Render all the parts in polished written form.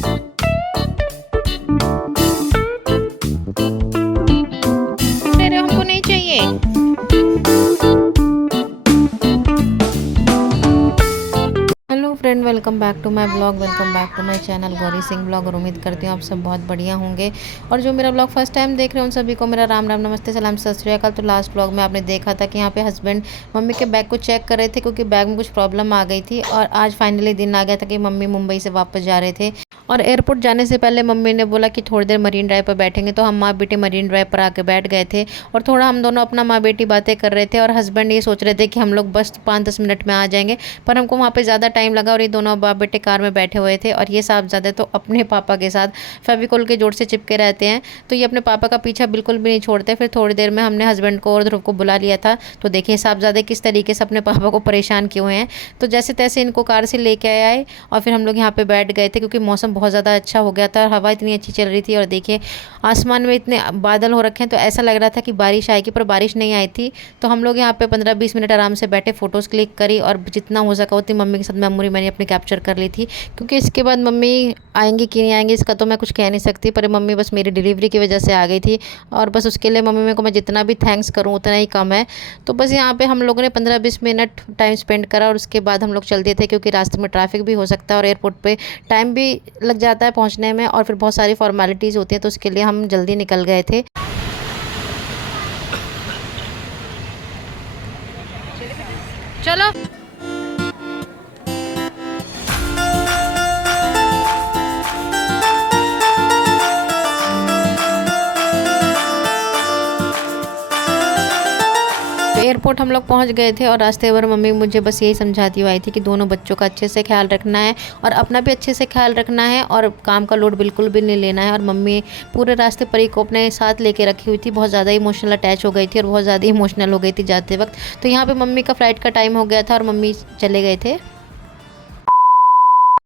अरे हमको नहीं चाहिए। Hello friend, welcome back to my blog, welcome back to my channel Gauri Singh blog. और उम्मीद करती हूँ आप सब बहुत बढ़िया होंगे। और जो मेरा ब्लॉग फर्स्ट टाइम देख रहे हैं उन सभी को मेरा राम राम, नमस्ते, सलाम, सत श्री अकाल। तो लास्ट ब्लॉग में आपने देखा था कि यहाँ पे हस्बैंड मम्मी के बैग को चेक कर रहे थे क्योंकि बैग में कुछ प्रॉब्लम आ गई थी। और आज फाइनली दिन आ गया था कि मम्मी मुंबई से वापस जा रहे थे। और एयरपोर्ट जाने से पहले मम्मी ने बोला कि थोड़ी देर मरीन ड्राइव पर बैठेंगे, तो हम माँ बेटी मरीन ड्राइव पर आके बैठ गए थे। और थोड़ा हम दोनों अपना माँ बेटी बातें कर रहे थे। और हस्बैंड ये सोच रहे थे कि हम लोग बस 5-10 मिनट में आ जाएंगे, पर हमको वहाँ पे ज़्यादा टाइम लगा। और ये दोनों बाप बेटे कार में बैठे हुए थे। और ये साहबजादे तो अपने पापा के साथ फेविकोल के जोड़ से चिपके रहते हैं, तो ये अपने पापा का पीछा बिल्कुल भी नहीं छोड़ते। फिर थोड़ी देर में हमने हस्बैंड को और ध्रुव को बुला लिया था। तो देखिए साहबजादे किस तरीके से अपने पापा को परेशान किए हुए हैं। तो जैसे तैसे इनको कार से लेके आए और फिर हम लोग यहाँ पे बैठ गए थे क्योंकि मौसम बहुत ज़्यादा अच्छा हो गया था, हवा इतनी अच्छी चल रही थी। और देखिए आसमान में इतने बादल हो रखे हैं, तो ऐसा लग रहा था कि बारिश आएगी, पर बारिश नहीं आई थी। तो हम लोग यहाँ पे 15-20 मिनट आराम से बैठे, फ़ोटोज़ क्लिक करी और जितना हो सका उतनी मम्मी के साथ मेमोरी मैंने अपनी कैप्चर कर ली थी। क्योंकि इसके बाद मम्मी आएंगी कि नहीं आएंगी इसका तो मैं कुछ कह नहीं सकती, पर मम्मी बस मेरी डिलीवरी की वजह से आ गई थी। और बस उसके लिए मम्मी को मैं जितना भी थैंक्स करूँ उतना ही कम है। तो बस यहाँ पे हम लोगों ने 15-20 मिनट टाइम स्पेंड करा और उसके बाद हम लोग चल दिए थे, क्योंकि रास्ते में ट्रैफिक भी हो सकता है और एयरपोर्ट पे टाइम भी लग जाता है पहुँचने में, और फिर बहुत सारी फॉर्मेलिटीज़ होती हैं, तो उसके लिए हम जल्दी निकल गए थे। चलो एयरपोर्ट हम लोग पहुंच गए थे। और रास्ते भर मम्मी मुझे बस यही समझाती हुई आई थी कि दोनों बच्चों का अच्छे से ख्याल रखना है और अपना भी अच्छे से ख्याल रखना है, और काम का लोड बिल्कुल भी नहीं लेना है। और मम्मी पूरे रास्ते परी को अपने साथ लेके रखी हुई थी, बहुत ज़्यादा इमोशनल अटैच हो गई थी और बहुत ज़्यादा इमोशनल हो गई थी जाते वक्त। तो यहाँ पर मम्मी का फ़्लाइट का टाइम हो गया था और मम्मी चले गए थे।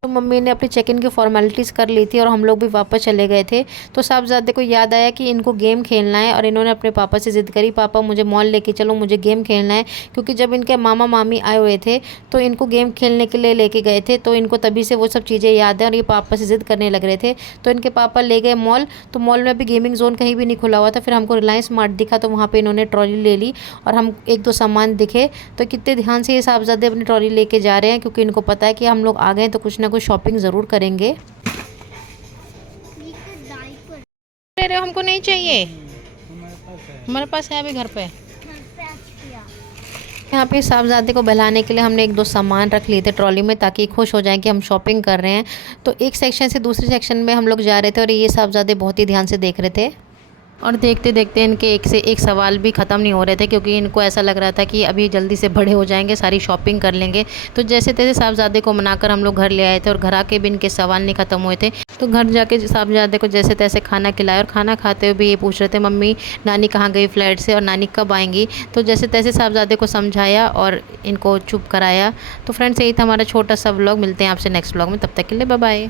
तो मम्मी ने अपनी चेक इन की फॉर्मेलिटीज़ कर ली थी और हम लोग भी वापस चले गए थे। तो साहबजादे को याद आया कि इनको गेम खेलना है, और इन्होंने अपने पापा से ज़िद करी, पापा मुझे मॉल लेके चलो, मुझे गेम खेलना है। क्योंकि जब इनके मामा मामी आए हुए थे तो इनको गेम खेलने के लिए लेके गए थे, तो इनको तभी से वो सब चीज़ें याद है और ये पापा से ज़िद करने लग रहे थे। तो इनके पापा ले गए मॉल। तो मॉल में अभी गेमिंग जोन कहीं भी नहीं खुला हुआ था। फिर हमको रिलायंस मार्ट दिखा, तो वहाँ पर इन्होंने ट्रॉली ले ली और हम 1-2 सामान दिखे। तो कितने ध्यान से ये साहबजादे अपनी ट्रॉली लेके जा रहे हैं, क्योंकि इनको पता है कि हम लोग आ गए तो कुछ ना कुछ शॉपिंग ज़रूर करेंगे। अरे हमको नहीं चाहिए, हमारे पास है अभी घर पे। यहाँ पे साहबजादे को बहलाने के लिए हमने 1-2 सामान रख लिए थे ट्रॉली में, ताकि खुश हो जाएं कि हम शॉपिंग कर रहे हैं। तो एक सेक्शन से दूसरे सेक्शन में हम लोग जा रहे थे और ये साहबजादे बहुत ही ध्यान से देख रहे थे। और देखते देखते इनके एक से एक सवाल भी ख़त्म नहीं हो रहे थे, क्योंकि इनको ऐसा लग रहा था कि अभी जल्दी से बड़े हो जाएंगे, सारी शॉपिंग कर लेंगे। तो जैसे तैसे साहबजादे को मनाकर हम लोग घर ले आए थे, और घर आके भी इनके सवाल नहीं ख़त्म हुए थे। तो घर जाके साहबजादे को जैसे तैसे खाना खिलाया, और खाना खाते हुए भी ये पूछ रहे थे मम्मी नानी कहाँ गई फ्लाइट से और नानी कब आएंगी। तो जैसे तैसे साहबजादे को समझाया और इनको चुप कराया। तो फ्रेंड्स, यही था हमारा छोटा सा व्लॉग। मिलते हैं आपसे नेक्स्ट व्लॉग में, तब तक के लिए बाय बाय।